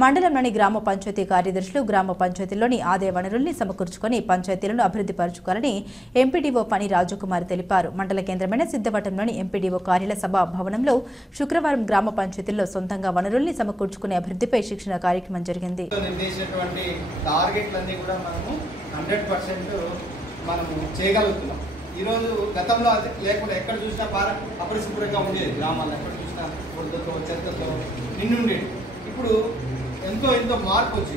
మండలంలోని గ్రామ పంచాయతీ కార్యదర్శులు గ్రామ పంచాయతీలోని ఆదాయ వనరుల్ని సమకూర్చుకుని పంచాయతీలను అభివృద్ధి పరచుకోవాలని ఎంపీడీఓ పని రాజకుమారి తెలిపారు. మండల కేంద్రమైన సిద్ధవటంలోని ఎంపీడీఓ కార్యాలయ సభ భవనంలో శుక్రవారం గ్రామ పంచాయతీల్లో సొంతంగా వనరుల్ని సమకూర్చుకునే అభివృద్ధిపై శిక్షణ కార్యక్రమం జరిగింది. ఈ రోజు గతంలో అది లేకుండా ఎక్కడ చూసినా అపరిశుభ్రంగా ఉండేది, గ్రామాల్లో ఎక్కడ చూసినా పొద్దుతో చెత్తతో నిండుండేది. ఇప్పుడు ఎంతో మార్పు వచ్చి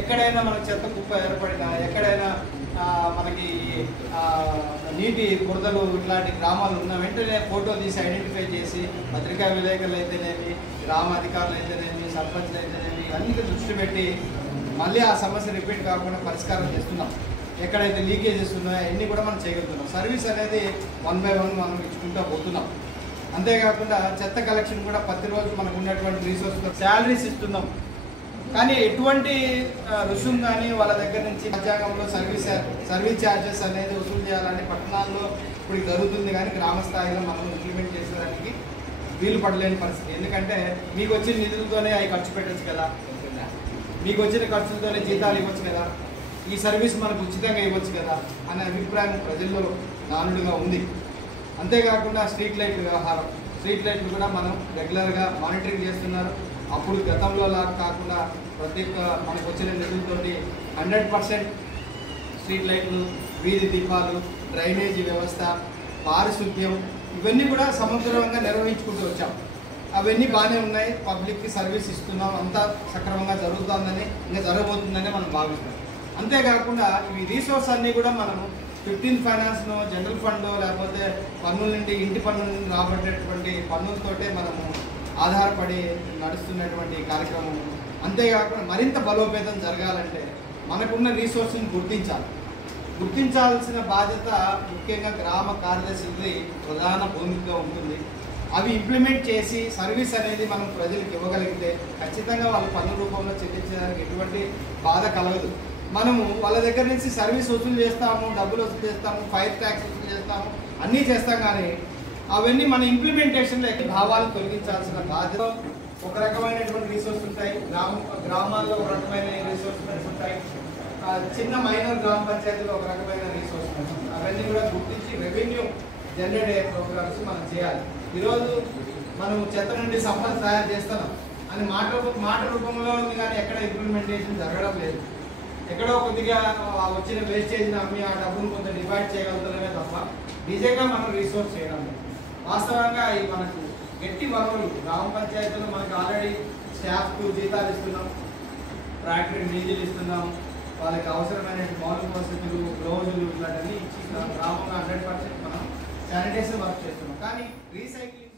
ఎక్కడైనా మనకు చెత్త కుప్ప ఏర్పడినా, ఎక్కడైనా మనకి నీటి బురదలు ఇట్లాంటి గ్రామాలు ఉన్న వెంటనే ఫోటో తీసి ఐడెంటిఫై చేసి పత్రికా విలేకరులు అయితేనేమి, గ్రామ అధికారులు అయితేనేమి, సర్పంచ్లు అయితేనేమి అన్నిటి దృష్టి పెట్టి మళ్ళీ ఆ సమస్య రిపీట్ కాకుండా పరిష్కారం చేస్తున్నాం. ఎక్కడైతే లీకేజెస్ ఉన్నాయో అన్నీ కూడా మనం చేయగలుగుతున్నాం. సర్వీస్ అనేది 1 by 1 మనం ఇచ్చుకుంటూ పోతున్నాం. అంతేకాకుండా చెత్త కలెక్షన్ కూడా ప్రతిరోజు మనకు ఉన్నటువంటి రిసోర్స్ శాలరీస్ ఇస్తున్నాం. కానీ ఎటువంటి రుసుము కానీ వాళ్ళ దగ్గర నుంచి రాజ్యాంగంలో సర్వీస్ ఛార్జెస్ అనేది వసూలు చేయాలని పట్టణాల్లో ఇప్పుడు జరుగుతుంది. కానీ గ్రామ స్థాయిలో మనం ఇంప్లిమెంట్ చేసేదానికి వీలు పడలేని పరిస్థితి. ఎందుకంటే మీకు వచ్చిన నిధులతోనే అవి ఖర్చు పెట్టచ్చు కదా, మీకు వచ్చిన ఖర్చులతోనే జీతాలు ఇవ్వచ్చు కదా, ఈ సర్వీస్ మనకు ఉచితంగా ఇవ్వచ్చు కదా అనే అభిప్రాయం ప్రజల్లో నానుడుగా ఉంది. అంతేకాకుండా స్ట్రీట్ లైట్ల వ్యవహారం, స్ట్రీట్ లైట్లు కూడా మనం రెగ్యులర్గా మానిటరింగ్ చేస్తున్నారు. అప్పుడు గతంలో లాగా కాకుండా ప్రతి ఒక్క మనకు వచ్చిన నిధులతోటి 100% స్ట్రీట్ లైట్లు, వీధి దీపాలు, డ్రైనేజీ వ్యవస్థ, పారిశుద్ధ్యం ఇవన్నీ కూడా సమగ్రంగా నిర్వహించుకుంటూ వచ్చాం. అవన్నీ బాగానే ఉన్నాయి. పబ్లిక్కి సర్వీస్ ఇస్తున్నాం, అంతా సక్రమంగా జరుగుతుందని, ఇంకా జరగబోతుందని మనం భావిస్తాం. అంతేకాకుండా ఈ రీసోర్స్ అన్నీ కూడా మనము 15 ఫైనాన్స్ను, జనరల్ ఫండ్, లేకపోతే పన్నుల నుండి, ఇంటి పన్నుల నుండి రాబట్టేటువంటి పన్నులతోటే మనము ఆధారపడి నడుస్తున్నటువంటి కార్యక్రమం. అంతేకాకుండా మరింత బలోపేతం జరగాలంటే మనకున్న రీసోర్స్ని గుర్తించాల్సిన బాధ్యత ముఖ్యంగా గ్రామ కార్యదర్శులది ప్రధాన భూమిక ఉంటుంది. అవి ఇంప్లిమెంట్ చేసి సర్వీస్ అనేది మనం ప్రజలకు ఇవ్వగలిగితే ఖచ్చితంగా వాళ్ళ పన్ను రూపంలో చెల్లించడానికి ఎటువంటి బాధ కలగదు. మనము వాళ్ళ దగ్గర నుంచి సర్వీస్ వసూలు చేస్తాము, డబ్బులు వసూలు చేస్తాము, ఫైర్ ట్యాక్స్ వసూలు చేస్తాము, అన్నీ చేస్తాం. కానీ అవన్నీ మన ఇంప్లిమెంటేషన్లో భావాలు తొలగించాల్సిన బాధ్యత. ఒక రకమైనటువంటి రిసోర్స్ ఉంటాయి, గ్రామాల్లో ఒక రకమైన రిసోర్స్ ఉంటాయి, చిన్న మైనర్ గ్రామ పంచాయతీలో ఒక రకమైన రిసోర్స్ ఉంటుంది. అవన్నీ కూడా గుర్తించి రెవెన్యూ జనరేట్ అయ్యే ప్రోగ్రామ్స్ మనం చేయాలి. ఈరోజు మనం చెత్త నుండి సంపద తయారు చేస్తున్నాం అని మాట రూపంలో ఉంది, కానీ ఎక్కడ ఇంప్లిమెంటేషన్ జరగడం లేదు. ఎక్కడో కొద్దిగా వచ్చిన వేస్టేజ్ని అమ్మి ఆ డబ్బును కొంత డివైడ్ చేయగలుగుతామే తప్ప నిజంగా మనం రీసోర్స్ చేయడం లేదు. వాస్తవంగా ఈ మనకు గట్టి వనరులు గ్రామ పంచాయతీలో మనకు ఆల్రెడీ స్టాఫ్కు జీతాలు ఇస్తున్నాం, ట్రాక్టర్కి డీజిల్ ఇస్తున్నాం, వాళ్ళకి అవసరమైన మౌలిక వసతులు, గ్లౌజులు ఇట్లాంటివన్నీ ఇచ్చిస్తున్నాం. గ్రామంలో 100% మనం శానిటైజర్ వర్క్ చేస్తున్నాం. కానీ రీసైక్లింగ్